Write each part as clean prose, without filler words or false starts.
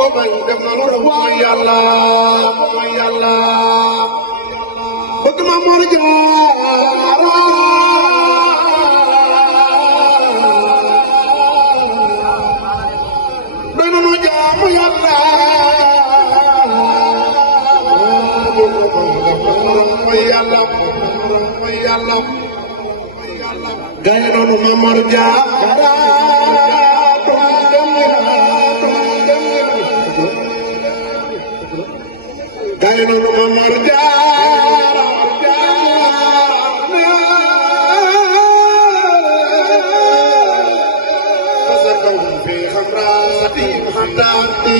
ko bañ def na lu raw mooy yàlla bëgg ma Mor Jaara doy na nu jaamu yàlla mooy yàlla gaye noonu ma Mor Jaara gaye noonu ma Mor Jaara fasakahum fi xamraatihim xamdaati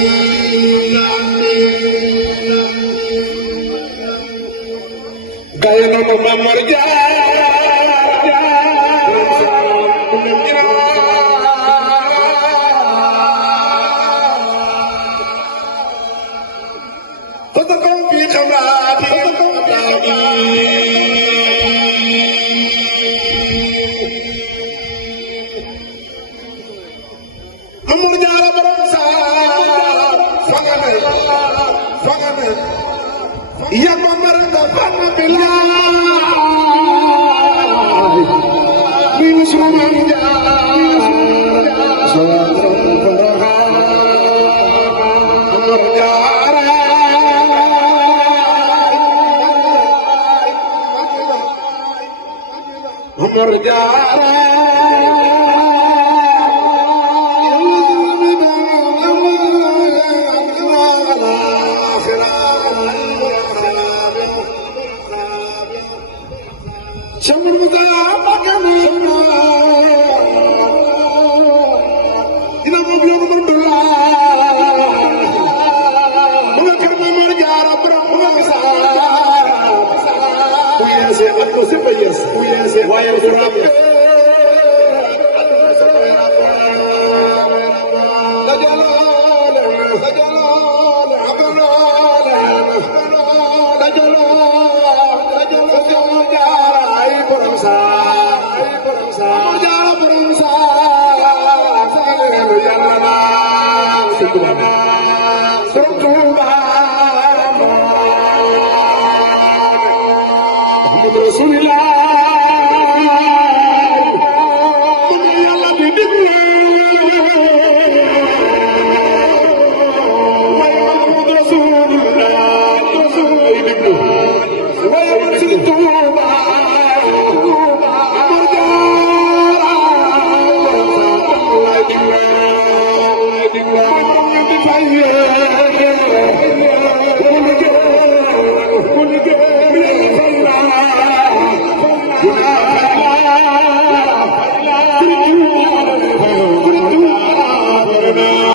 gaye noonu ma Mor Jaara Mor Jaara borom saam fagane yamba maranga fana billaay min suman Jaara Mor Jaara Mor Jaara